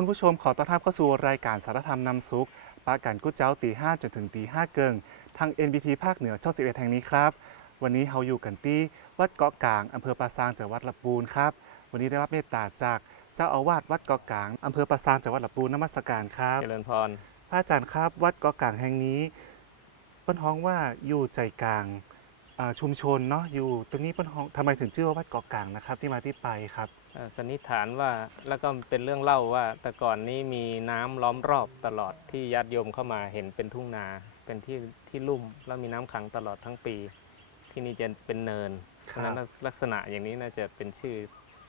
ครับคุณผู้ชมขอต้อนรับเข้าสู่รายการสารธรรมนำซุกปากันกุ้เจ้าตีห้าจนถึงตีห้าเกิง ทาง NBT ภาคเหนือช่อง11แห่งนี้ครับ วันนี้เราอยู่กันที่วัดเกาะกลางอำเภอปราซางจังหวัดลำพูนครับ วันนี้ได้รับเมตตาจากเจ้าอาวาสวัดเกาะกลางอำเภอปราซางจังหวัดลำพูนนมัสการครับเจริญพร พระอาจารย์ครับ วัดเกาะกลางแห่งนี้เปิ้นฮ้องว่าอยู่ใจกลางอ่า ชุมชนเนาะอยู่ตรงนี้เปิ้นฮ้องทำไมถึงชื่อว่าวัดเกาะกลางนะครับ ที่มาที่ไปครับเอ่อสันนิษฐานว่าแล้วก็เป็นเรื่องเล่าว่า แต่ก่อนนี้มีน้ำล้อมรอบตลอดที่ญาติโยมเข้ามาเห็นเป็นทุ่งนา เป็นที่ที่ลุ่ม แล้วมีน้ำขังตลอดทั้งปี ที่นี่จะเป็นเนินเพครับราะฉะนั้นลักษณะอย่างนี้น่าจะเป็นชื่อ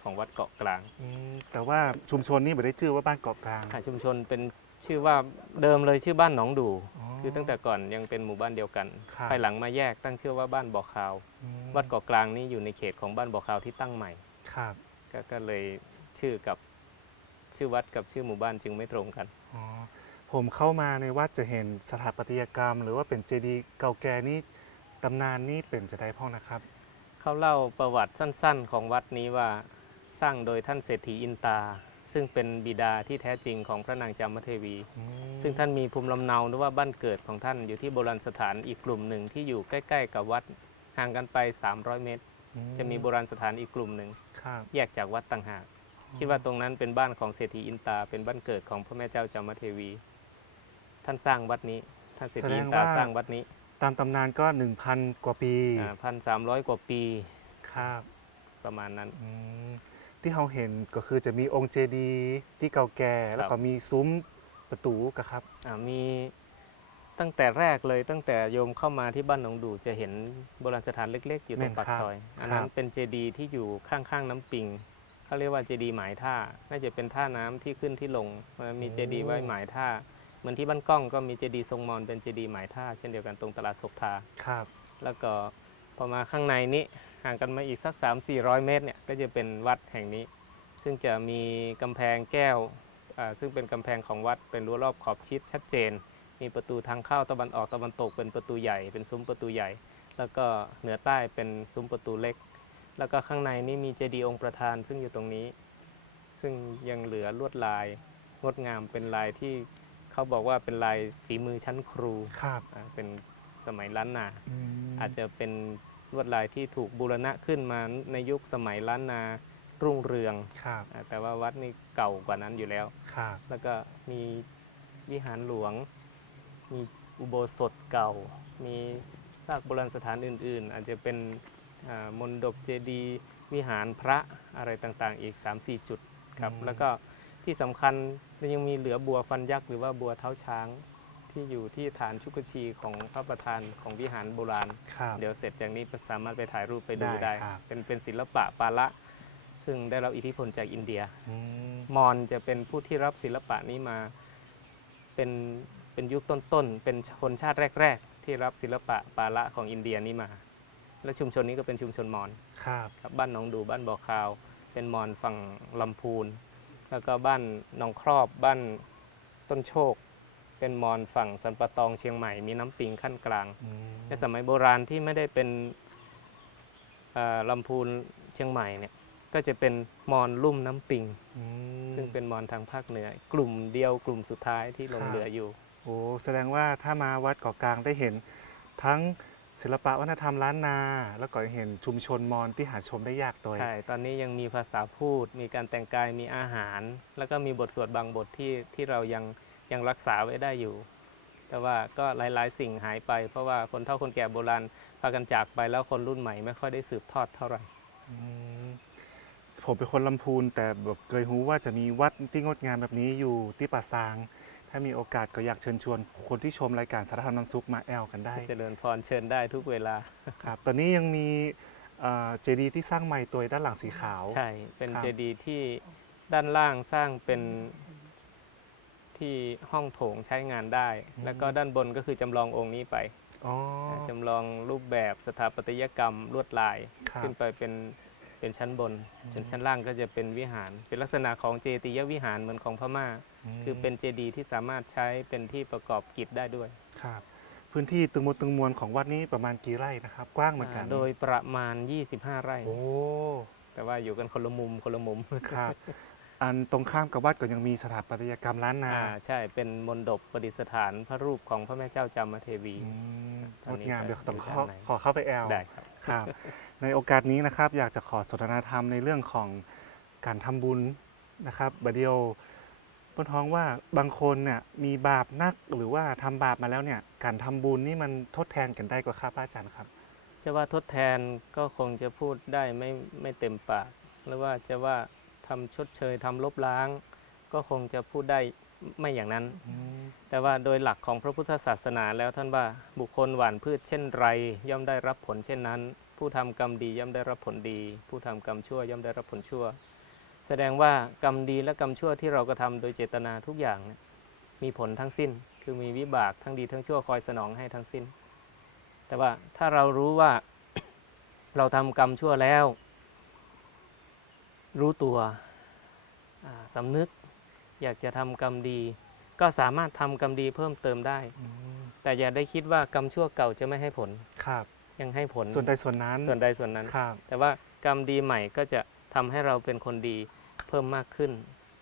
ของวัดเกาะกลางอืมแต่ว่าชุมชนนี้ไม่ได้ชื่อว่าบ้านเกาะกลาง อ่าชุมชนเป็น ชื่อว่าเดิมเลยชื่อบ้านหนองดูคือตั้งแต่ก่อนยังเป็นหมู่บ้านเดียวกัน ครับ ภายหลังมาแยกตั้งชื่อว่าบ้านบ่อขาว อืมวัดเกาะกลางนี้อยู่ในเขตของบ้านบ่อขาวที่ตั้งใหม่ครับก็ก็เลยชื่อกับชื่อวัดกับชื่อหมู่บ้านจึงไม่ตรงกัน อ๋อผมเข้ามาในวัดจะเห็นสถาปัตยกรรม หรือว่าเป็นเจดีย์เก่าแก่นี่ตำนานนี่เป็นจะได้พ่องนะครับ เขาเล่าประวัติสั้นๆ ของวัดนี้ว่าสร้างโดยท่านเศรษฐีอินตา ซึ่งเป็นบิดาที่แท้จริงของพระนางจามเทวีอืมซึ่งท่านมีภูมิลำเนาหรือว่าบ้านเกิดของท่านอยู่ที่โบราณสถานอีกกลุ่มหนึ่งที่อยู่ใกล้ ๆ กับวัดห่างกันไป 300 เมตรอืจะมีโบราณสถานอีกกลุ่มหนึ่งครับแยกจากวัดต่างหาก คิดว่าตรงนั้นเป็นบ้านของเศรษฐีอินตา เป็นบ้านเกิดของพระแม่เจ้าจามเทวี ท่านสร้างวัดนี้ ท่านเศรษฐีอินตาสร้างวัดนี้ ตามตำนานก็ 1,000 กว่าปีพันสามร้อยกว่าปีครับประมาณนั้นอืม ที่เราเห็นก็คือจะมีองค์เจดีย์ที่เก่าแก่แล้วก็มีซุ้มประตูกะครับอ่ามีตั้งแต่แรกเลยตั้งแต่โยมเข้ามาที่บ้านหนองดูจะเห็นโบราณสถานเล็ก ๆ อยู่ตรงปากซอย อันนั้นเป็นเจดีย์ที่อยู่ข้างๆน้ำปิงเขาเรียกว่าเจดีย์หมายท่า น่าจะเป็นท่าน้ำที่ขึ้นที่ลงมันมีเจดีย์ไว้หมายท่าเหมือนที่บ้านกล้องก็มีเจดีย์ทรงมอญเป็นเจดีย์หมายท่า เช่นเดียวกันตรงตลาดศกทาครับ แล้วก็พอมาข้างในนี้ ห่างกันมาอีกสัก 3 4 0 0 เมตรเนี่ยก็จะเป็นวัดแห่งนี้ ซึ่งจะมีกำแพงแก้วอ่าซึ่งเป็นกำแพงของวัดเป็นรั้วรอบขอบชิดชัดเจน มีประตูทางเข้าตะวันออกตะวันตกเป็นประตูใหญ่ เป็นซุ้มประตูใหญ่ แล้วก็เหนือใต้เป็นซุ้มประตูเล็ก แล้วก็ข้างในนี้มีเจดีย์องค์ประธานซึ่งอยู่ตรงนี้ ซึ่งยังเหลือลวดลายงดงามเป็นลายที่เขาบอกว่าเป็นลายฝีมือชั้นครูครับอ่าเป็นสมัยล้านนาอืมอาจจะเป็น ลวดลายที่ถูกบูรณะขึ้นมาในยุคสมัยล้านนารุ่งเรืองครับอ่าแต่ว่าวัดนี่เก่ากว่านั้นอยู่แล้ว ครับแล้วก็มีวิหารหลวง มีอุโบสถเก่า มีซากโบราณสถานอื่น ๆ อาจจะเป็นอ่ามนดบเจดีย์วิหารพระอะไรต่างๆ อีก 3-4 จุดครับแล้วก็ที่สำคัญยังมีเหลือบัวฟันยักษ์หรือว่าบัวเท้าช้าง ที่อยู่ที่ฐานชุกชีของพระประธานของวิหารโบราณ ครับ เดี๋ยวเสร็จจากนี้สามารถไปถ่ายรูปไปดูได้ ได้ครับ เป็นเป็นศิลปะปาละซึ่งได้รับอิทธิพลจากอินเดีย อืมมอญจะเป็นผู้ที่รับศิลปะนี้มาเป็นเป็นยุคต้นๆ เป็นชนชาติแรก ๆ ที่รับศิลปะปาละของอินเดียนี้มา และชุมชนนี้ก็เป็นชุมชนมอญครับ ครับบ้านหนองดูบ้านบ่อคาว เป็นมอญฝั่งลำพูน แล้วก็บ้านหนองครอบบ้านต้นโชค เป็นมอญฝั่งสันปะตองเชียงใหม่มีน้ำปิงขั้นกลางอืมในสมัยโบราณที่ไม่ได้เป็นเอ่อลำพูนเชียงใหม่เนี่ยก็จะเป็นมอญลุ่มน้ำปิงอืมซึ่งเป็นมอญทางภาคเหนือ กลุ่มเดียวกลุ่มสุดท้ายที่หลงครับเหลืออยู่โอ้แสดงว่าถ้ามาวัดเกาะกลางได้เห็น ทั้งศิลปะวัฒนธรรมล้านนา แล้วก็เห็นชุมชนมอญที่หาชมได้ยากตัวใช่ ตอนนี้ยังมีภาษาพูด มีการแต่งกายมีอาหาร แล้วก็มีบทสวดบางบทที่ที่เรายัง ยังรักษาไว้ได้อยู่ แต่ว่าก็หลาย ๆ สิ่งหายไป เพราะว่าคนเฒ่าคนแก่โบราณพากันจากไปแล้วคนรุ่นใหม่ไม่ค่อยได้สืบทอดเท่าไหร่อืมผมเป็นคนลำพูนแต่แบบเคยรู้ว่าจะมีวัดที่งดงามแบบนี้อยู่ที่ป่าซาง ถ้ามีโอกาสก็อยากเชิญชวน คนที่ชมรายการสารธรรมน้ำซุปมาแอลกันได้ เจริญพรเชิญได้ทุกเวลาครับ ตอนนี้ยังมีเอ่อเจดีย์ที่สร้างใหม่ตัวด้านหลังสีขาว ใช่ เป็นครับเจดีย์ที่ด้านล่างสร้างเป็น ทที่ห้องโถงใช้งานได้อืมแล้วก็ด้านบนก็คือจำลององค์นี้ไปอ๋อจำลองรูปแบบสถาปัตยกรรมลวดลายครับขึ้นไปเป็นเป็นชั้นบนอืมจนชั้นล่างก็จะเป็นวิหาร เป็นลักษณะของเจติยวิหารเหมือนของพม่ามคือเป็นเจดีย์ที่สามารถใช้เป็นที่ประกอบกิจได้ด้วยครับพื้นที่ตึงมวลตึงมวลของวัดนี้ประมาณกี่ไร่นะครับ กว้างเหมือนกันอ่าโดยประมาณ 25 ไร่ โอ้ แต่ว่าอยู่กันคนละมุมคนละมุมครับ อันตรงข้ามกับวัดก็ยังมีสถาปัตยกรรมล้านนาอ่าใช่เป็นมณฑปประดิษฐานพระรูปของพระแม่เจ้าจามเทวีอืมตองนดนี้งามก็เดี๋ยวต้องอยู่ขอด้านในขอเข้าไปแอล ได้ครับ ครับในโอกาสนี้นะครับอยากจะขอสนทนาธรรมในเรื่องของการทำบุญนะครับบดเดียวบนท้องว่าบางคนเนี่ยมีบาปนักหรือว่าทำบาปมาแล้วเนี่ยการทำบุญนี่มันทดแทนกันได้กว่าครับอาจารย์ครับ จะว่าทดแทนก็คงจะพูดได้ไม่ไม่เต็มปาก หรือว่าจะว่า ทำชดเชยทำลบล้าง ก็คงจะพูดได้ไม่อย่างนั้น แต่ว่าโดยหลักของพระพุทธศาสนาแล้วท่านว่าบุคคลหว่านพืชเช่นไร ย่อมได้รับผลเช่นนั้น ผู้ทำกรรมดีย่อมได้รับผลดี ผู้ทำกรรมชั่วย่อมได้รับผลชั่ว แสดงว่ากรรมดีและกรรมชั่วที่เรากระทำโดยเจตนาทุกอย่างเนี่ยมีผลทั้งสิ้น คือมีวิบากทั้งดีทั้งชั่วคอยสนองให้ทั้งสิ้น แต่ว่าถ้าเรารู้ว่าเราทำกรรมชั่วแล้ว รู้ตัวอ่าสำนึก อยากจะทำกรรมดี ก็สามารถทำกรรมดีเพิ่มเติมได้ แต่อย่าได้คิดว่ากรรมชั่วเก่าจะไม่ให้ผลครับยังให้ผลส่วนใดส่วนนั้นส่วนใดส่วนนั้นครับแต่ว่ากรรมดีใหม่ก็จะทำให้เราเป็นคนดีเพิ่มมากขึ้น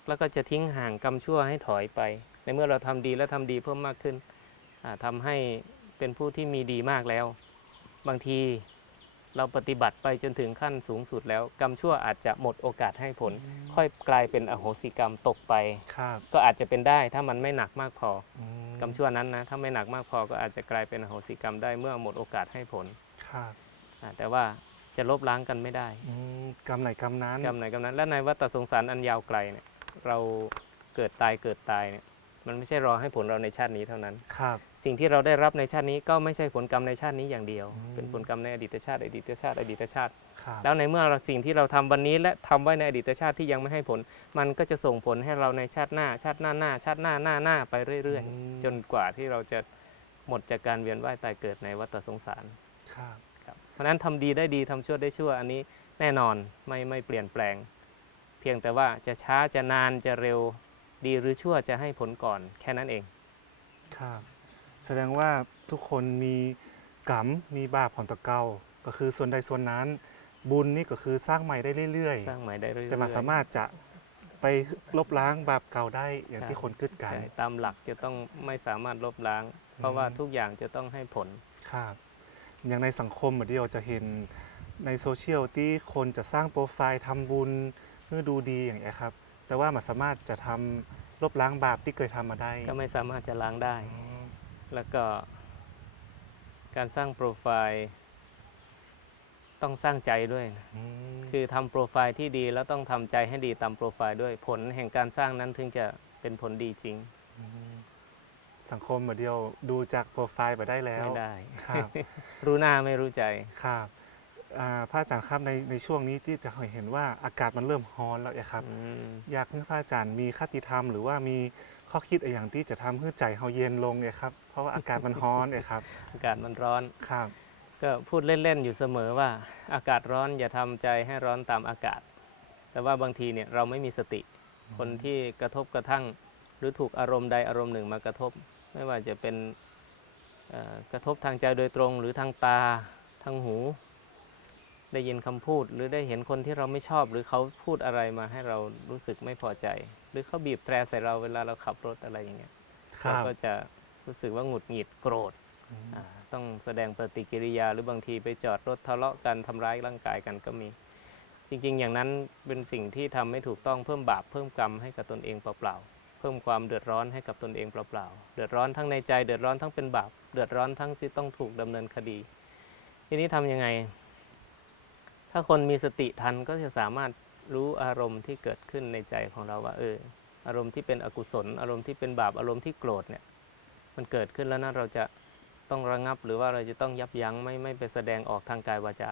แล้วก็จะทิ้งห่างกรรมชั่วให้ถอยไป ในเมื่อเราทำดีและทำดีเพิ่มมากขึ้นอ่าทำาให้เป็นผู้ที่มีดีมากแล้ว บางที เราปฏิบัติไปจนถึงขั้นสูงสุดแล้ว กรรมชั่วอาจจะหมดโอกาสให้ผล ค่อยกลายเป็นอโหสิกรรมตกไปครับก็อาจจะเป็นได้ถ้ามันไม่หนักมากพออืกรรมชั่วนั้นนะถ้าไม่หนักมากพอก็อาจจะกลายเป็นอโหสิกรรมได้เมื่อหมดโอกาสให้ผลครับอ่าแต่ว่าจะลบล้างกันไม่ได้อืมกรรมไหนกรรมนั้นกรรมไหนกรรมนั้น และในวัฏสงสารอันยาวไกลเนี่ย เราเกิดตายเกิดตายเนี่ย มันไม่ใช่รอให้ผลเราในชาตินี้เท่านั้น ครับ สิ่งที่เราได้รับในชาตินี้ก็ไม่ใช่ผลกรรมในชาตินี้อย่างเดียว อืม เป็นผลกรรมในอดีตชาติอดีตชาติอดีตชาติ ครับแล้วในเมื่อเราสิ่งที่เราทำวันนี้และทำไว้ในอดีตชาติที่ยังไม่ให้ผล มันก็จะส่งผลให้เราในชาติหน้า ชาติหน้าหน้าชาติหน้าหน้าหน้าไปเรื่อยอืมๆ จนกว่าที่เราจะหมดจากการเวียนว่ายตายเกิดในวัฏสงสาร ครับ ครับเพราะฉะนั้นทำดีได้ดีทำชั่วได้ชั่วอันนี้แน่นอนไม่ไม่เปลี่ยนแปลง เพียงแต่ว่าจะช้าจะนานจะเร็ว ดีหรือชั่วจะให้ผลก่อนแค่นั้นเองครับแสดงว่าทุกคนมีกรรมมีบาปของตะเก่าก็คือส่วนใดส่วนนั้น บุญนี่ก็คือสร้างใหม่ได้เรื่อยสร้างใหม่ได้เรื่อยๆๆแต่มันสามารถจะไปลบล้างบาปเก่าได้อย่างที่คนคิดกัน ใช่ตามหลักจะต้องไม่สามารถลบล้าง เพราะว่าทุกอย่างจะต้องให้ผล ครับอย่างในสังคมเดียวจะเห็นในโซเชียลที่คนจะสร้างโปรไฟล์ทำบุญเพื่อดูดีอย่างเงี้ยครับ แต่ว่ามันสามารถจะทำลบล้างบาปที่เคยทำมาได้ก็ไม่สามารถจะล้างได้อ๋อแล้วก็ การสร้างโปรไฟล์ ต้องสร้างใจด้วยนะมคือทำโปรไฟล์ที่ดีแล้วต้องทำใจให้ดีตามโปรไฟล์ด้วยผลแห่งการสร้างนั้นถึงจะเป็นผลดีจริงมสังคมเดียวดูจากโปรไฟล์ไปได้แล้วไม่ได้ ครับ รู้หน้าไม่รู้ใจ ครับอ่า พระอาจารย์ครับในในช่วงนี้ที่จะเห็นว่าอากาศมันเริ่มร้อนแล้วอะครับอืมอยากให้พระอาจารย์มีคติธรรมหรือว่ามีข้อคิดอะไรอย่างที่จะทำให้ใจเราเย็นลงเนี่ยครับ เพราะว่าอากาศมันร้อนเนี่ยครับ อากาศมันร้อนครับ ก็พูดเล่นๆอยู่เสมอว่า อากาศร้อนอย่าทำใจให้ร้อนตามอากาศ แต่ว่าบางทีเนี่ยเราไม่มีสติ คนที่กระทบกระทั่ง หรือถูกอารมณ์ใดอารมณ์หนึ่งมากระทบ ไม่ว่าจะเป็นเอ่อกระทบทางใจโดยตรง หรือทางตาทางหู ได้ยินคำพูด หรือได้เห็นคนที่เราไม่ชอบ หรือเขาพูดอะไรมาให้เรารู้สึกไม่พอใจ หรือเขาบีบแตรใส่เราเวลาเราขับรถอะไรอย่างเงี้ยครัเราบก็จะรู้สึกว่าหงุดหงิดโกรธอืมอ่าต้องแสดงปฏิกิริยา หรือบางทีไปจอดรถทะเลาะกันทำร้ายร่างกายกันก็มี จริง ๆ อย่างนั้นเป็นสิ่งที่ทำไม่ถูกต้องเพิ่มบาปเพิ่มกรรมให้กับตนเองเปล่าๆเพิ่มความเดือดร้อนให้กับตนเองเปล่าๆเดือดร้อนทั้งในใจเดือดร้อนทั้งเป็นบาปเดือดร้อนทั้งที่ต้องถูกดำเนินคดี ทีนี้ทำยังไง ถ้าคนมีสติทันก็จะสามารถรู้อารมณ์ที่เกิดขึ้นในใจของเราว่าเอออารมณ์ที่เป็นอกุศล อารมณ์ที่เป็นบาปอารมณ์ที่โกรธเนี่ย มันเกิดขึ้นแล้วนะเราจะต้องระงับหรือว่าเราจะต้องยับยั้งไม่ไม่ไปแสดงออกทางกายวาจา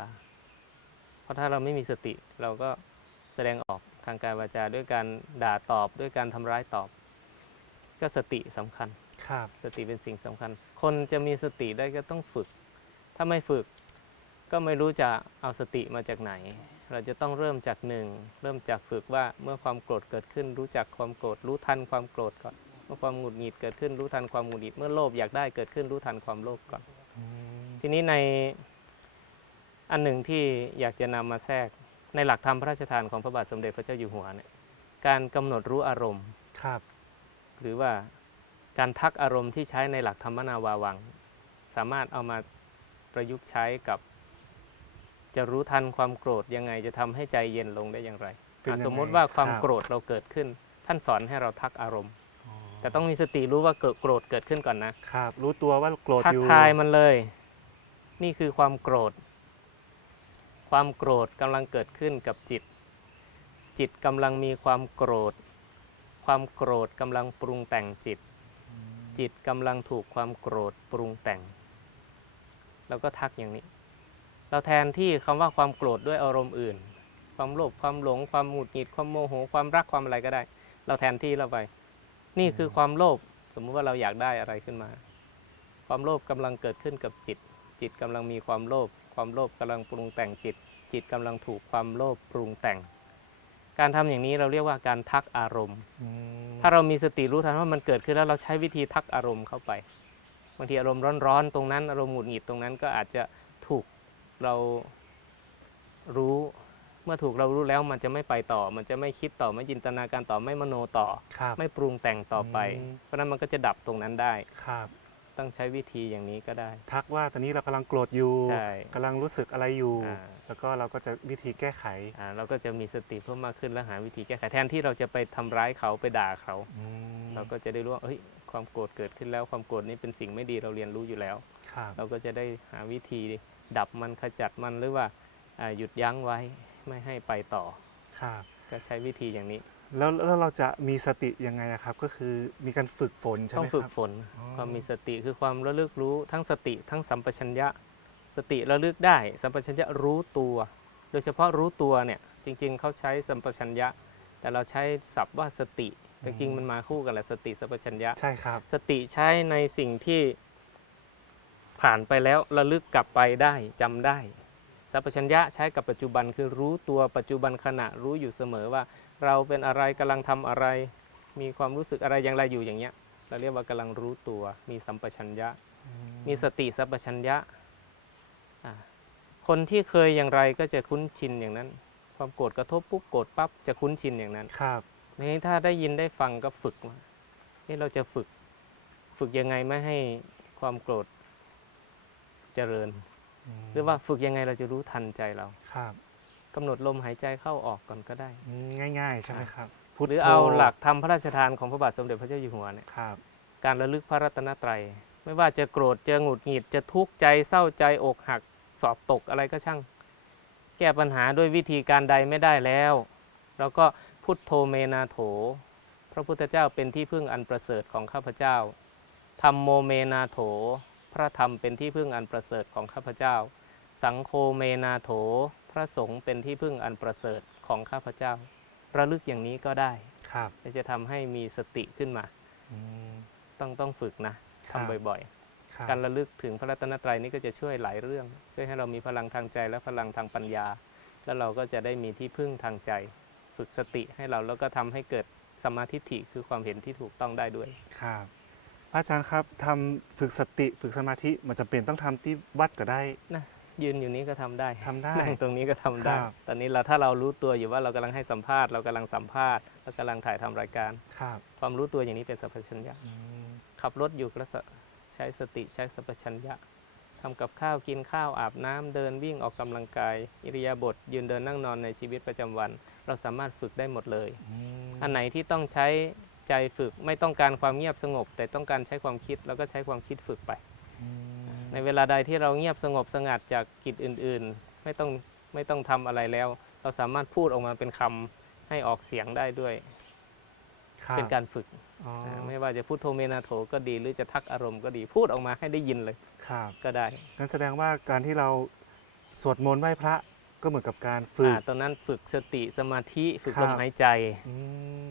เพราะถ้าเราไม่มีสติเราก็แสดงออกทางกายวาจาด้วยการด่าตอบด้วยการทำร้ายตอบ ก็สติสำคัญครับ สติเป็นสิ่งสำคัญ คนจะมีสติได้ก็ต้องฝึก ถ้าไม่ฝึก ก็ไม่รู้จะเอาสติมาจากไหน เราจะต้องเริ่มจากหนึ่ง เริ่มจากฝึกว่าเมื่อความโกรธเกิดขึ้น รู้จักความโกรธ รู้ทันความโกรธก่อน เมื่อความหงุดหงิดเกิดขึ้น รู้ทันความหงุดหงิด เมื่อโลภอยากได้เกิดขึ้น รู้ทันความโลภก่อนอืมทีนี้ในอันหนึ่งที่อยากจะนำมาแทรกในหลักธรรมพระราชทานของพระบาทสมเด็จพระเจ้าอยู่หัวเนี่ยการกำหนดรู้อารมณ์ครับ หรือว่าการทักอารมณ์ที่ใช้ในหลักธรรมนาวาวัง สามารถเอามาประยุกต์ใช้กับ จะรู้ทันความโกรธยังไงจะทำให้ใจเย็นลงได้อย่างไรเป็นอะยังไงสมมุติว่าความรับโกรธเราเกิดขึ้น ท่านสอนให้เราทักอารมณ์อ๋อแต่ต้องมีสติรู้ว่าเกิดโกรธเกิดขึ้นก่อนนะครับ รู้ตัวว่าโกรธทักอยู่ทายมันเลย นี่คือความโกรธ ความโกรธกำลังเกิดขึ้นกับจิต จิตกำลังมีความโกรธ ความโกรธกำลังปรุงแต่งจิตอืมจิตกำลังถูกความโกรธปรุงแต่ง แล้วก็ทักอย่างนี้ เราแทนที่คำว่าความโกรธด้วยอารมณ์อื่น ความโลภความหลง ความหงุดหงิดความโมโหความรักความอะไรก็ได้ เราแทนที่เราไป นี่คือความโลภสมมุติว่าเราอยากได้อะไรขึ้นมา ความโลภกำลังเกิดขึ้นกับจิต จิตกำลังมีความโลภความโลภกำลังปรุงแต่งจิต จิตกำลังถูกความโลภปรุงแต่ง การทำอย่างนี้เราเรียกว่าการทักอารมณ์อืมถ้าเรามีสติรู้ทันว่ามันเกิดขึ้นแล้วเราใช้วิธีทักอารมณ์เข้าไปบางทีอารมณ์ร้อนๆตรงนั้นอารมณ์หงุดหงิดตรงนั้นก็อาจจะถูก เรารู้เมื่อถูกเรารู้แล้วมันจะไม่ไปต่อ มันจะไม่คิดต่อไม่จินตนาการต่อไม่มโนต่อ ครับไม่ปรุงแต่งต่อไป อืม เพราะฉะนั้นมันก็จะดับตรงนั้นได้ ครับ ต้องใช้วิธีอย่างนี้ก็ได้ ทักว่าตอนนี้เรากำลังโกรธอยู่ใช่กำลังรู้สึกอะไรอยู่ อ่า แล้วก็เราก็จะวิธีแก้ไขอ่าเราก็จะมีสติเพิ่มมากขึ้นและหาวิธีแก้ไขแทนที่เราจะไปทำร้ายเขาไปด่าเขา อืมเราก็จะได้รู้ว่าเฮ้ยความโกรธเกิดขึ้นแล้วความโกรธนี้เป็นสิ่งไม่ดีเราเรียนรู้อยู่แล้ว ครับ เราก็จะได้หาวิธี ดับมันขจัดมันหรือว่าอ่าหยุดยั้งไว้ไม่ให้ไปต่อครับก็ใช้วิธีอย่างนี้ แล้วแล้วเราจะมีสติยังไงอะครับ ก็คือมีการฝึกฝนใช่ต้อไหงมฝึคกรับฝนอ๋อความมีสติคือความระลึกรู้ทั้งสติทั้งสัมปชัญญะ สติระลึกได้ สัมปชัญญะรู้ตัว โดยเฉพาะรู้ตัวเนี่ยจริง ๆเขาใช้สัมปชัญญะ แต่เราใช้ศัพท์ว่าสติแต่จริงๆมันมาคู่กันแหละสติสัมปชัญญะใช่ครับ สติใช้ในสิ่งที่ ผ่านไปแล้วระลึกกลับไปได้จำได้สัพพัญญะใช้กับปัจจุบันคือรู้ตัวปัจจุบันขณะรู้อยู่เสมอว่า เราเป็นอะไรกำลังทำอะไร มีความรู้สึกอะไรอย่างไรอยู่อย่างเงี้ย เราเรียกว่ากำลังรู้ตัว มีสัมปชัญญะ มีสติสัพพัญญะอ่าคนที่เคยอย่างไรก็จะคุ้นชินอย่างนั้น ความโกรธกระทบปุ๊บโกรธปั๊บจะคุ้นชินอย่างนั้นครับทีนี้ถ้าได้ยินได้ฟังก็ฝึกมานี่เราจะฝึก ฝึกยังไงไม่ให้ความโกรธ เจริญมหรือว่าฝึกยังไงเราจะรู้ทันใจเราครับกำหนดลมหายใจเข้าออกก่อนก็ได้อืมง่าย ๆ ใช่ไหมครับหรือเอาหลักธรรมพระราชทานของพระบาทสมเด็จพระเจ้าอยู่หัวเนี่ยครับการระลึกพระรัตนตรัย ไม่ว่าจะโกรธจะหงุดหงิดจะทุกข์ใจเศร้าใจอกหักสอบตกอะไรก็ช่าง แก้ปัญหาด้วยวิธีการใดไม่ได้แล้วเราก็พุทโธเมนาโถ พระพุทธเจ้าเป็นที่พึ่งอันประเสริฐของข้าพเจ้าธรรมโมเมนาโถ พระธรรมเป็นที่พึ่งอันประเสริฐของข้าพเจ้า สังโฆเมนาโถ พระสงฆ์เป็นที่พึ่งอันประเสริฐของข้าพเจ้า ระลึกอย่างนี้ก็ได้ครับจะทำให้มีสติขึ้นมาอืมต้องต้องฝึกนะครัทำบบ่อยครับๆการระลึกถึงพระรัตนตรัยนี่ก็จะช่วยหลายเรื่อง ช่วยให้เรามีพลังทางใจและพลังทางปัญญา แล้วเราก็จะได้มีที่พึ่งทางใจ ฝึกสติให้เราแล้วก็ทำให้เกิดสมาธิฐิคือความเห็นที่ถูกต้องได้ด้วยครับพระ อาจารย์ครับทำฝึกสติฝึกสมาธิมันจำเป็นต้องทำที่วัดก็ได้ นะยืนอยู่นี้ก็ทำได้ทำได้นั่งตรงนี้ก็ทำได้ ครับ ตอนนี้เราถ้าเรารู้ตัวอยู่ว่าเรากำลังให้สัมภาษณ์เรากำลังสัมภาษณ์เรากำลังถ่ายทำรายการ ครับความรู้ตัวอย่างนี้เป็นสัพพัญญะอืมขับรถอยู่ก็ใช้สติใช้สัพพัญญะทำกับข้าวกินข้าวอาบน้ำเดินวิ่งออกกำลังกาย อิริยาบถยืนเดินนั่งนอนในชีวิตประจำวัน เราสามารถฝึกได้หมดเลย อืมอันไหนที่ต้องใช้ ใจฝึกไม่ต้องการความเงียบสงบ แต่ต้องการใช้ความคิดแล้วก็ใช้ความคิดฝึกไปอืมในเวลาใดที่เราเงียบสงบสงัดจากกิจอื่น ๆ ไม่ต้องไม่ต้องทำอะไรแล้ว เราสามารถพูดออกมาเป็นคำให้ออกเสียงได้ด้วยครับเป็นการฝึกอ๋อนะไม่ว่าจะพูดโทเมนาโถก็ดี หรือจะทักอารมณ์ก็ดีพูดออกมาให้ได้ยินเลยครับก็ได้งั้นแสดงว่าการที่เราสวดมนต์ไหว้พระก็เหมือนกับการฝึกอ่าตอนนั้นฝึกสติสมาธิฝึกครับลมหายใจอืม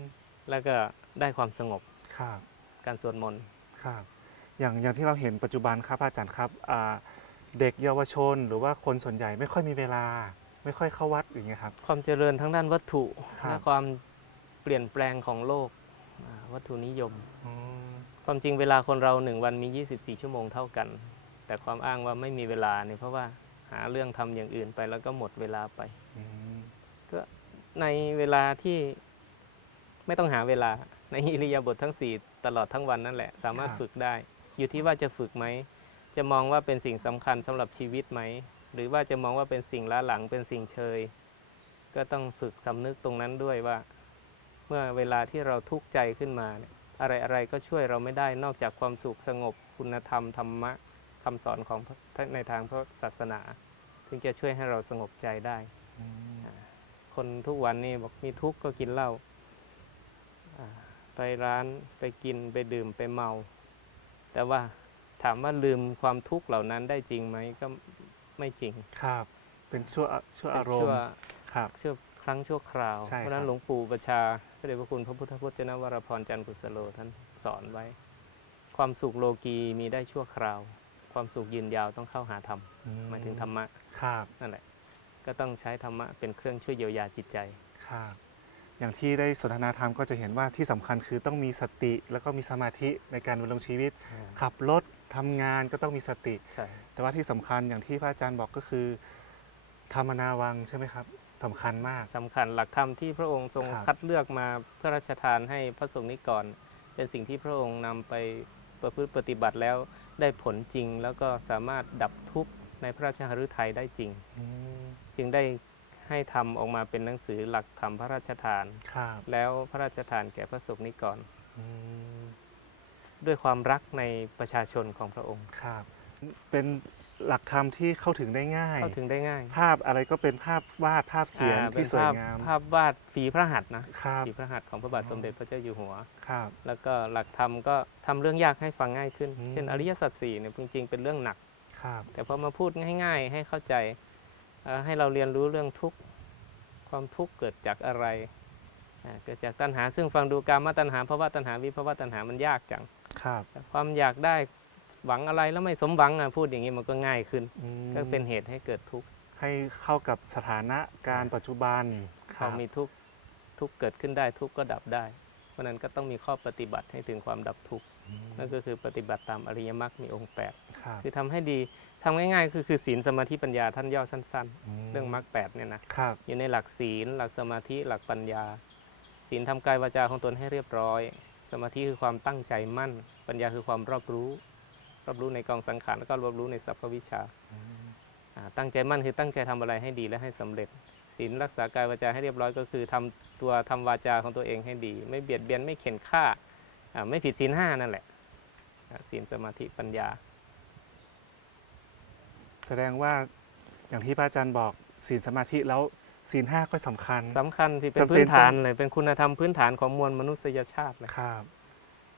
แล้วก็ ได้ความสงบครับการสวดมนต์ครับ อย่างอย่างที่เราเห็นปัจจุบันครับอาจารย์ครับอ่าเด็กเยาวชนหรือว่าคนส่วนใหญ่ไม่ค่อยมีเวลา ไม่ค่อยเข้าวัดอย่างเงี้ยครับ ความเจริญทั้งด้านวัตถุครับ และความเปลี่ยนแปลงของโลกอ่าวัตถุนิยม อืมความจริงเวลาคนเราหนึ่งวันมี 24 ชั่วโมงเท่ากัน แต่ความอ้างว่าไม่มีเวลาเนี่ยเพราะว่าหาเรื่องทำอย่างอื่นไปแล้วก็หมดเวลาไป อืมก็ในเวลาที่ ไม่ต้องหาเวลาในอิริยาบถทั้ง 4 ตลอดทั้งวันนั่นแหละ สามารถฝึกได้ อยู่ที่ว่าจะฝึกไหม จะมองว่าเป็นสิ่งสำคัญสำหรับชีวิตไหม หรือว่าจะมองว่าเป็นสิ่งล้าหลังเป็นสิ่งเชย ก็ต้องฝึกสำนึกตรงนั้นด้วยว่า เมื่อเวลาที่เราทุกข์ใจขึ้นมาเนี่ยอะไรอะไรก็ช่วยเราไม่ได้นอกจากความสุขสงบคุณธรรมธรรมะคำสอนของพระในทางพระศาสนา ถึงจะช่วยให้เราสงบใจได้อืมคนทุกวันนี้บอกมีทุกข์ก็กินเหล้าอ่า ไปร้านไปกินไปดื่มไปเมา แต่ว่าถามว่าลืมความทุกข์เหล่านั้นได้จริงไหมก็ไม่จริงครับ เป็นชั่วชั่วเป็นอารมชั่วณ์ครับชั่วครั้งชั่วคราวใช่เพราะฉะนั้ครันบหลวงปู่ประชาพระเดชพระคุณพระพุทธพจนวรพรจันทร์กุศโลท่านสอนไว้ ความสุขโลกีมีได้ชั่วคราว ความสุขยืนยาวต้องเข้าหาธรรมอืหมายถึงธรรมะครับนั่นแหละ ก็ต้องใช้ธรรมะเป็นเครื่องช่วยเยียวยาจิตใจครับ อย่างที่ได้สนทนาธรรมก็จะเห็นว่าที่สำคัญคือต้องมีสติ แล้วก็มีสมาธิในการดำรงชีวิต ขับรถทำงานก็ต้องมีสติใช่แต่ว่าที่สำคัญอย่างที่พระอาจารย์บอกก็คือ ธรรมนาวังใช่ไหมครับสำคัญมากสำคัญหลักธรรมที่พระองค์ทรงครับคัดเลือกมาเพื่อราชทานให้พระสงฆ์นิกรเป็นสิ่งที่พระองค์นำไปประพฤติปฏิบัติแล้วได้ผลจริง แล้วก็สามารถดับทุกข์ในพระราชหฤทัยได้จริงอืมจึงได้ ให้ทำออกมาเป็นหนังสือหลักธรรมพระราชทาน ครับแล้วพระราชทานแก่พระสงฆ์นิกรอืมด้วยความรักในประชาชนของพระองค์ ครับ เป็นหลักธรรมที่เข้าถึงได้ง่าย เข้าถึงได้ง่ายภาพอะไรก็เป็นภาพวาดภาพเขียนอ่าเป็ที่นสวยภาพงามภาพวาดฝีพระหัตถ์นะครับฝีพระหัตถ์ของพระบาทอ๋อสมเด็จพระเจ้าอยู่หัว ครับ แล้วก็หลักธรรมก็ทำเรื่องยากให้ฟังง่ายขึ้น อืม เช่นอริยสัจสี่เนี่ยจริงๆเป็นเรื่องหนัก ครับ แต่พอมาพูดง่าย ๆ ให้เข้าใจเอ่อ ให้เราเรียนรู้เรื่องทุกข์ความทุกข์เกิดจากอะไรอ่าเกิดจากตัณหา ซึ่งฟังดูกามตัณหาภาวะตัณหาวิภาวะตัณหามันยากจังครับแต่ความอยากได้หวังอะไรแล้วไม่สมหวังอะพูดอย่างนี้มันก็ง่ายขึ้นอืมก็เป็นเหตุให้เกิดทุกข์ให้เข้ากับสถานะการปัจจุบันคพอรับมีทุกข์ทุกข์เกิดขึ้นได้ทุกข์ก็ดับได้ เพราะฉะนั้นก็ต้องมีข้อปฏิบัติให้ถึงความดับทุกข์อืมนั่นก็คือปฏิบัติตามอริยมรรคมีองค์แปดครับคือทำให้ดี ทำง่ายๆ คือคือศีลสมาธิปัญญาท่านย่อสั้น ๆ เรื่องมรรคแปดเนี่ยนะครับ อยู่ในหลักศีล หลักสมาธิหลักปัญญา ศีลทำกายวาจาของตนให้เรียบร้อย สมาธิคือความตั้งใจมั่น ปัญญาคือความรอบรู้ รอบรู้ในกองสังขารแล้วก็รอบรู้ในสัพพวิชาอืมอ่าตั้งใจมั่นคือตั้งใจทำอะไรให้ดีและให้สำเร็จศีลรักษากายวาจาให้เรียบร้อยก็คือทำตัวทำวาจาของตัวเองให้ดี ไม่เบียดเบียนไม่เข็นฆ่าอ่าไม่ผิดศีลห้านั่นแหละอ่าศีลสมาธิปัญญา แสดงว่าอย่างที่พระอาจารย์บอกศีลสมาธิแล้วศีลห้าก็สำคัญสำคัญสิเป็นจำเป็นพื้นฐานต้องเลยเป็นคุณธรรมพื้นฐานของมวลมนุษยชาติเลยครับ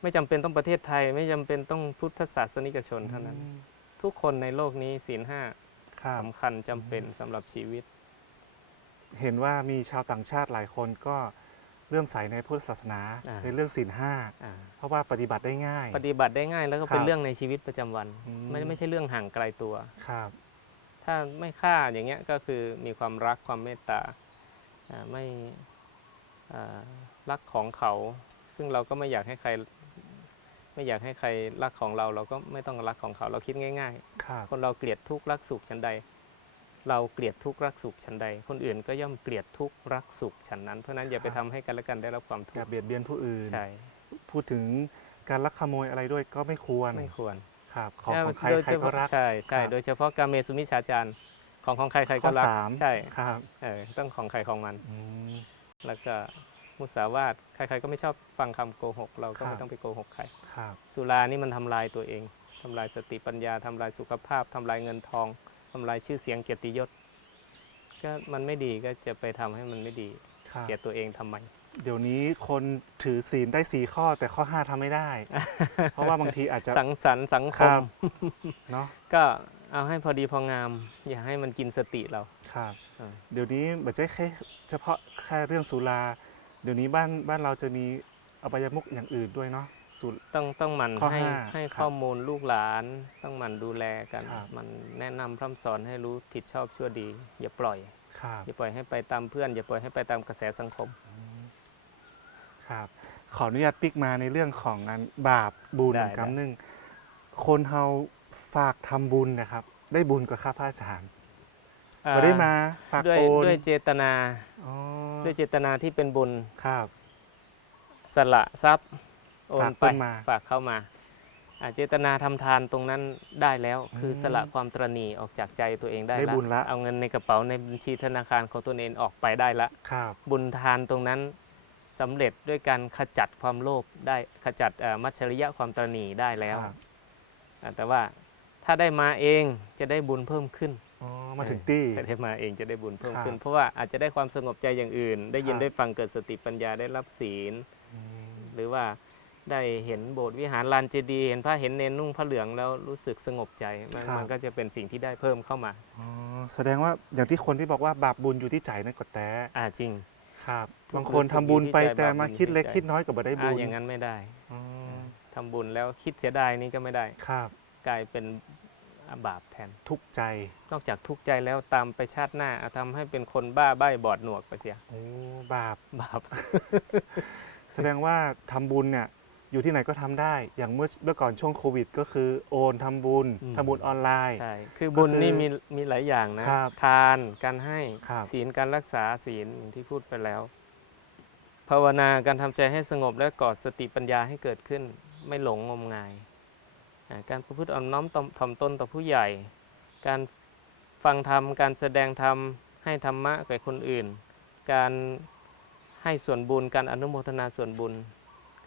ไม่จำเป็นต้องประเทศไทย ไม่จำเป็นต้องพุทธศาสนิกชนเท่านั้นอืมทุกคนในโลกนี้ศีลห้าครับสำคัญจำเป็นสำหรับชีวิต เห็นว่ามีชาวต่างชาติหลายคนก็ เลื่อมใสในพุทธศาสนาอ่า ในเรื่องศีลห้าอ่าเพราะว่าปฏิบัติได้ง่าย ปฏิบัติได้ง่ายแล้วก็เป็นครับเรื่องในชีวิตประจำวัน อืม ไม่ไม่ใช่เรื่องห่างไกลตัว ครับ ถ้าไม่ฆ่าอย่างเงี้ยก็คือมีความรักความเมตตาอ่าไม่อ่ารักของเขา ซึ่งเราก็ไม่อยากให้ใคร ไม่อยากให้ใครรักของเรา เราก็ไม่ต้องรักของเขา เราคิดง่าย ครับ ๆ คนเราเกลียดทุกข์รักสุขฉันใด เราเกลียดทุกข์รักสุขฉันใด คนอื่นก็ย่อมเกลียดทุกข์รักสุขฉันนั้น เพราะฉะนั้นอย่าไปทำให้กันและกันได้รับความทุอย่ากข์เบียดเบียนผู้อื่น ใช่พูดถึงการลักขโมยอะไรด้วยก็ไม่ควรไม่ควรครับของของใครโดยใครเฉก็พาะรัก ใช่ใช่ครับ โดยเฉพาะการเมสุมิชฌาจารของของใครใครข้ก็อรักสามใช่ครับเออต้องของใครของมัน อืม แล้วก็มุสาวาทใครๆก็ไม่ชอบฟังคำโกหก เราก็ครัไม่บ ต้องไปโกหกใคร ครับ สุรานี่มันทำลายตัวเองทำลายสติปัญญาทำลายสุขภาพทำลายเงินทอง ทำลายชื่อเสียงเกียรติยศ ก็มันไม่ดีก็จะไปทำให้มันไม่ดีครับเกลียดตัวเองทำไม เดี๋ยวนี้คนถือศีลได้สี่ข้อแต่ข้อห้าทำไม่ได้ เพราะว่าบางทีอาจจะ สังสรรค์สังคครัม บ เนาะก็เอาให้พอดีพองาม อย่าให้มันกินสติเราครับ อ่าเดี๋ยวนี้ไม่ใช่แค่เฉพาะแค่เรื่องสุรา เดี๋ยวนี้บ้านบ้านเราจะมีอบายมุกอย่างอื่นด้วยเนาะ สูตรต้องต้องหมันข้อให้ห้าให้ครับข้อมูลลูกหลาน ต้องหมันดูแลกัน ครับ มันแนะนำพร่ำสอนให้รู้ผิดชอบชั่วดี อย่าปล่อย ครับอย่าปล่อยให้ไปตามเพื่อน อย่าปล่อยให้ไปตามกระแสสังคมครับ ขออนุญาตปิกมาในเรื่องของงานบาปบุญได้กรรมได้หนึ่งคนเฮาฝากทำบุญนะครับ ได้บุญกับข้าพระอาจารย์อ่บ่ได้มาฝากด้วยโอนด้วยเจตนา อ๋อด้วยเจตนาที่เป็นบุญครับ สละทรัพย์ โอนฝากไปเพิ่นมาฝากเข้ามาอ่าเจตนาทำทานตรงนั้นได้แล้ว คือมสละความตรณีออกจากใจตัวเองได้ได้บุญละเอาเงินในกระเป๋าในบัญชีธนาคารของตัวเองออกไปได้ละครับบุญทานตรงนั้นสำเร็จด้วยการขจัดความโลภได้ขจัดเอ่อมัจฉริยะความตรณีได้แล้วครับอ่าแต่ว่าถ้าได้มาเองจะได้บุญเพิ่มขึ้นอ๋อมาถึงตี้ถ้าได้มาเองจะได้บุญเพิ่มครับขึ้น เพราะว่าอาจจะได้ความสงบใจอย่างอื่น ได้ยินครับได้ฟังเกิดสติปัญญาได้รับศีลอืมหรือว่า ได้เห็นโบสถ์วิหารลานเจดีย์เห็นพระเห็นเนนนุ่งผ้าเหลืองแล้วรู้สึกสงบใจมันครับ มันก็จะเป็นสิ่งที่ได้เพิ่มเข้ามาอ๋อแสดงว่าอย่างที่คนที่บอกว่าบาปบุญอยู่ที่ใจนั่นก็แต่อ่าจริง ครับทุกบางคนรู้สึกทำบุญอยู่ที่ไปใจแต่บาปบุญมาอยู่คิดที่เล็กใจ คิดน้อยก็บ่ได้บุอ่าญอย่างนั้นไม่ได้อ๋อทำบุญแล้วคิดเสียดายนี่ก็ไม่ได้ ครับกลายเป็นบาปแทน ทุกข์ใจนอกจากทุกข์ใจแล้วตามไปชาติหน้าทำให้เป็นคนบ้าใบ้บอดหนวกไปเสีย โอ้บาป บาป แสดงว่าทำบุญเนี่ย อยู่ที่ไหนก็ทำได้ อย่างเมื่อเมื่อก่อนช่วงโควิด ก็คือโอนทำบุญอืมทำบุญออนไลน์ ใช่ คือก็บุญคือนี่มีมีหลายอย่างนะครับทานการให้ครับศีลการรักษาศีลอย่างที่พูดไปแล้ว ภาวนาการทำใจให้สงบและก่อสติปัญญาให้เกิดขึ้น ไม่หลงงมงายอ่าการประพฤติอ่อนน้อมถ่อมถ่อมตนต่อผู้ใหญ่ การฟังธรรม การแสดงธรรม ให้ธรรมะแก่คนอื่น การให้ส่วนบุญ การอนุโมทนาส่วนบุญ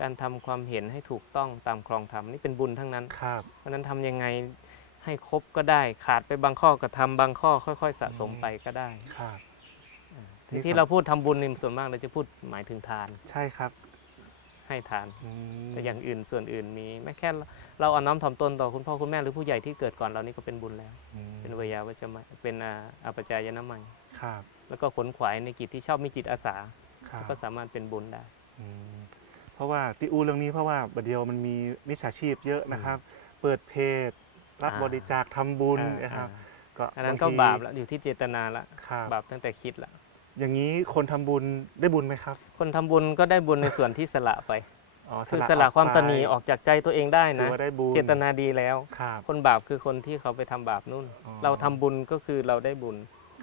การทำความเห็นให้ถูกต้องตามครองธรรมนี่เป็นบุญทั้งนั้นครับเพราะฉะนั้นทำยังไงให้ครบก็ได้ขาดไปบางข้อก็ทำบางข้อค่อยๆ สะสมอืมไปก็ได้ครับที่นี่ที่สำเราพูดทำบุญนี่ส่วนมากเราจะพูดหมายถึงทาน ใช่ครับ ให้ทานอืมแต่อย่างอื่นส่วนอื่นมีไม่แค่เราอ่อนน้อมถ่อมตนต่อคุณพ่อคุณแม่หรือผู้ใหญ่ที่เกิดก่อนเรานี่ก็เป็นบุญแล้วอืมเป็นวิยาวัจจะมะเป็นอ่าอปจายนะมัยครับ แล้วก็ขนขวายในกิจที่ชอบมีจิตอาสาครับก็สามารถเป็นบุญได้อืม เพราะว่าที่อูเรื่องนี้เพราะว่าบัดเดียวมันมีมิจฉาชีพเยอะนะครับ เปิดเพจ รับอ่าบริจาคทำบุญอ่านะครับอ่าก็อันนั้นงก็ทีบาปแล้วอยู่ที่เจตนาละครับบาปตั้งแต่คิดละอย่างนี้คนทำบุญได้บุญไหมครับ คนทำบุญก็ได้บุญในส่วนที่สละไปอ๋อคือสละความตนีไปออกจากใจตัวเองได้ถืนะอว่าได้บุญเจตนาดีแล้วครับคนบาปคือคนที่เขาไปทำบาปนู่นอ๋อเราทำบุญก็คือเราได้บุญ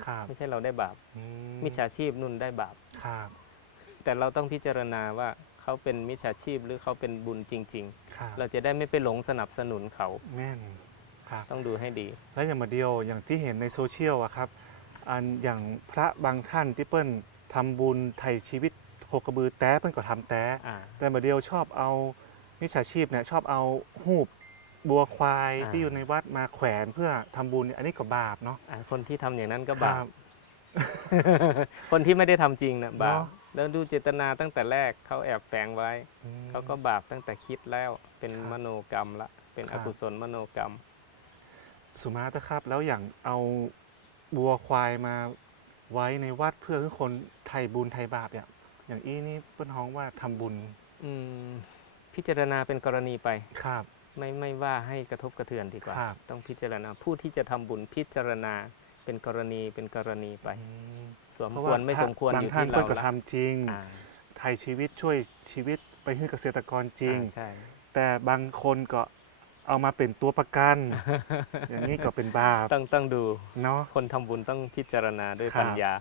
ครับไม่ใช่เราได้บาปอืมิจฉาชีพนู่นได้บาปครับแต่เราต้องพิจารณาว่า เขาเป็นมิจฉาชีพหรือเขาเป็นบุญจริง ครับๆ เราจะได้ไม่ไปหลงสนับสนุนเขาแม่นครับ ต้องดูให้ดี แล้วอย่างมาเดียวอย่างที่เห็นในโซเชียลอะครับอันอย่างพระบางท่านที่เปิ้ลทำบุญไถ่ชีวิตโคกระบือแต้เปิ้ลก็ทำแต้อ่า แต่มาเดียวชอบเอามิจฉาชีพเนี่ยชอบเอาหูบบัวควายอ่า ที่อยู่ในวัดมาแขวนเพื่อทำบุญเนี่ยอันนี้ก็บาปเนาะอ่าคนที่ทำอย่างนั้นก็ครับาปคนที่ไม่ได้ทำจริงนะบาปเนาะ แล้วดูเจตนาตั้งแต่แรกเขาแอบแฝงไว้อืมเขาก็บาปตั้งแต่คิดแล้วเป็นครับมโนกรรมละ เป็นครัอบกุศลมโนกรรม สุมาตะครับ แล้วอย่างเอาบัวควายมาไว้ในวัดเพื่อให้คนไถ่บุญไถ่บาปอย่างอย่างอี้นี่เปิ้ลฮ้องว่าทำบุญ อืมพิจารณาเป็นกรณีไปครับ ไม่ไม่ว่าให้กระทบกระเทือนดีกว่าครับต้องพิจารณาผู้ที่จะทำบุญพิจารณาเป็นกรณีเป็นกรณีไปอืม สมเพราะควว่ารไม่พะสมควรบาองยู่ท่านที่เปิ้เราลก็ละทำจริงอ่าไถ่ชีวิตช่วยชีวิตไปให้เกษตรกรจริงอ่าใช่แต่บางคนก็เอามาเป็นตัวประกัน อย่างนี้ก็เป็นบาปต้องต้องดูเนาะคนทำบุญต้องพิจารณาด้วยครับปัญญา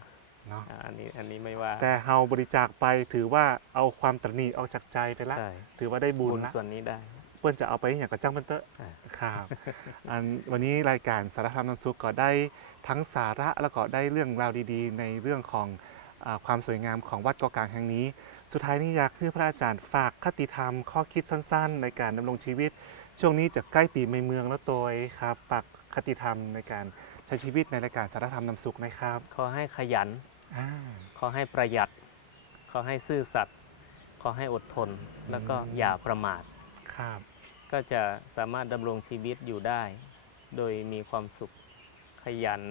เนาะอ่าอันนี้อันนี้ไม่ว่า แต่เฮาบริจาคไปถือว่าเอาความตระหนี่ออกจากใจไปละใช่ถือว่าได้บุบุญญละส่วนนี้ได้ เพื่อนจะเอาไปอย่างกับจ้างมันเตอะอ่าครับอันวันนี้รายการสารธรรมน้ำซุปก็ได้ทั้งสาระแล้วก็ได้เรื่องราวดีๆ ในเรื่องของอาความสวยงามของวัดเกาะกลางแห่งนี้ สุดท้ายนี้อยากให้พระอาจารย์ฝากคติธรรม ข้อคิดสั้น ๆ ในการดำรงชีวิต ช่วงนี้จะใกล้ปีใหม่เมืองแล้วตัวเองครับฝากคติธรรมในการใช้ชีวิตในรายการสารธรรมนำสุขนะครับ ขอให้ขยันอ่าขอให้ประหยัด ขอให้ซื่อสัตย์ขอให้อดทนแล้วก็อืมอย่าประมาทครับ ก็จะสามารถดำรงชีวิตอยู่ได้ โดยมีความสุขขยัน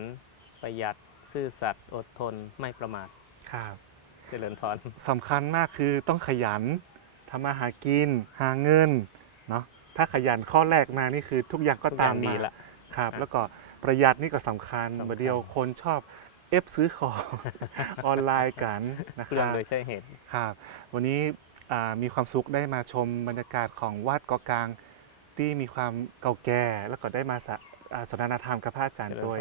ประหยัด ซื่อสัตย์อดทนไม่ประมาทครับเจริญพรสำคัญมากคือต้องขยันทำมาหากิน หาเงินเนาะถ้าขยันข้อแรกมานี่คือทุกอย่างก็ทุกอตาย่ามงดีมาละครับครับ แล้วก็ประหยัดนี่ก็สำคัญสำคัญบดเดียวคนชอบเอฟซื้อของออนไลน์กันนะคเพื่อนรับโดยใช่เหตุครับ วันนี้อ่า มีความสุขได้มาชมบรรยากาศของวัดเกาะกลาง ที่มีความเก่าแก่ แล้วก็ได้มาสะอ่าสนทนาธรรมกับพระอาจารย์โดย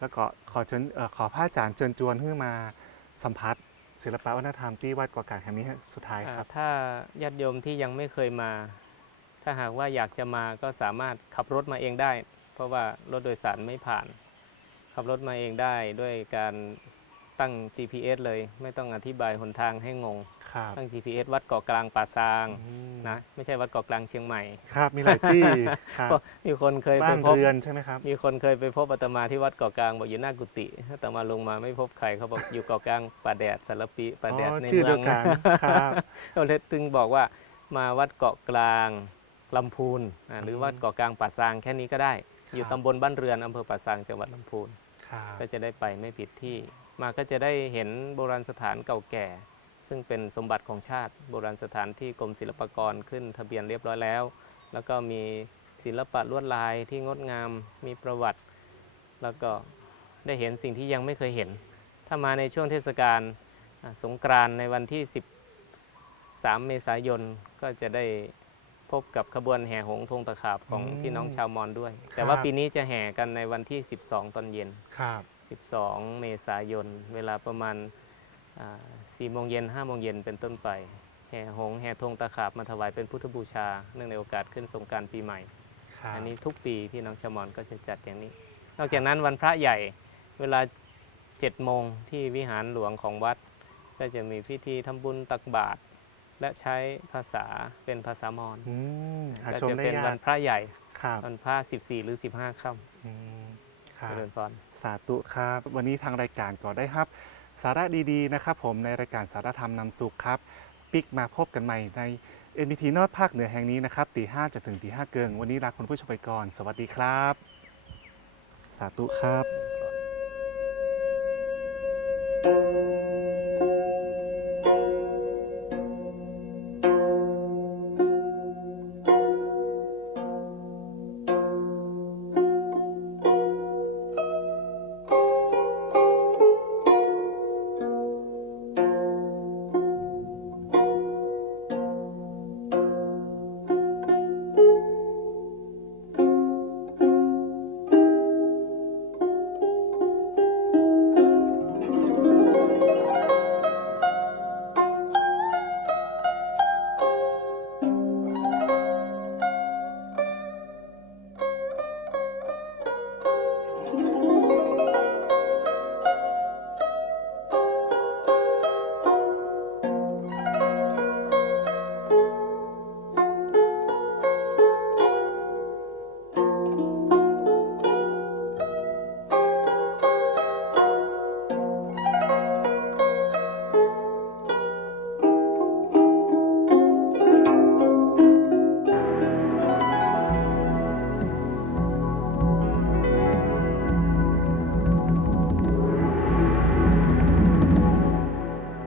แล้วก็ขอเชิญเอ่อขอพระอาจารย์เชิญชวนให้มาสัมผัสศิลปวัฒนธรรมที่วัดเกาะกลางแห่งนี้สุดท้ายอ่าครับถ้าญาติโยมที่ยังไม่เคยมา ถ้าหากว่าอยากจะมาก็สามารถขับรถมาเองได้ เพราะว่ารถโดยสารไม่ผ่าน ขับรถมาเองได้ด้วยการตั้ง GPS เลย ไม่ต้องอธิบายหนทางให้งง ครับ ตั้ง GPS วัดเกาะกลางป่าซางอืมนะไม่ใช่วัดเกาะกลางเชียงใหม่ครับมีหลายที่ครับก็มีคนเคยบ้าไปนพบ เรือนใช่ไหมครับ มีคนเคยไปพบอาตมาที่วัดเกาะกลางบอกอยู่หน้ากุฏิอาตมาลงมาไม่พบใครเขาบอก อยู่เกาะกลางป่าแดดสารปีป่าแดดอ๋อในชื่อเมืเดีอยงวกันครับก็เลยตึงบอกว่ามาวัดเกาะกลางลำพูนอ่าหรือมวัดเกาะกลางป่าซางแค่นี้ก็ได้ อยู่ครับ ตำบลบ้านเรือนอำเภอป่าซางจังหวัดลำพูน ครับ ก็จะได้ไปไม่ผิดที่ มาก็จะได้เห็นโบราณสถานเก่าแก่ ซึ่งเป็นสมบัติของชาติโบราณสถานที่กรมศิลปากรขึ้นทะเบียนเรียบร้อยแล้ว แล้วก็มีศิลปะลวดลายที่งดงามมีประวัติ แล้วก็ได้เห็นสิ่งที่ยังไม่เคยเห็น ถ้ามาในช่วงเทศกาลอ่าสงกรานต์ในวันที่ 13 เมษายนก็จะได้พบกับขบวนแห่หงส์ธงตะขาบของอืมพี่น้องชาวมอญด้วย แต่ครับว่าปีนี้จะแห่กันในวันที่ 12 ตอนเย็นครับ12 เมษายน เวลาประมาณ 4โมงเย็น5โมงเย็นเป็นต้นไป แห่หงส์แห่ธงตะขาบมาถวายเป็นพุทธบูชา เนื่องในโอกาสขึ้นสงกรารปีใหม่ครับอันนี้ทุกปีพี่น้องชาวมอญก็จะจัดอย่างนี้ นอกจากนั้นวันพระใหญ่เวลา7โมงที่วิหารหลวงของวัด ก็จะมีพิธีทำบุญตักบาตรและใช้ภาษาเป็นภาษามอญอืมหาก็ชมจะได้เป็นยาวักนพระใหญ่ครับวันพระ14หรือ15ค่อืมคำรับเจริญพรสาธุครับ วันนี้ทางรายการก็ได้ครับ สาระดีๆนะครับผมในรายการสารธรรมนำสุขครับ ปิกมาพบกันใหม่ใน NBT นอดภาคเหนือแห่งนี้นะครับตีห้าจนถึงตีห้าเกินวันนี้ลาคุณผู้ชมไปก่อน สวัสดีครับ สาธุครับ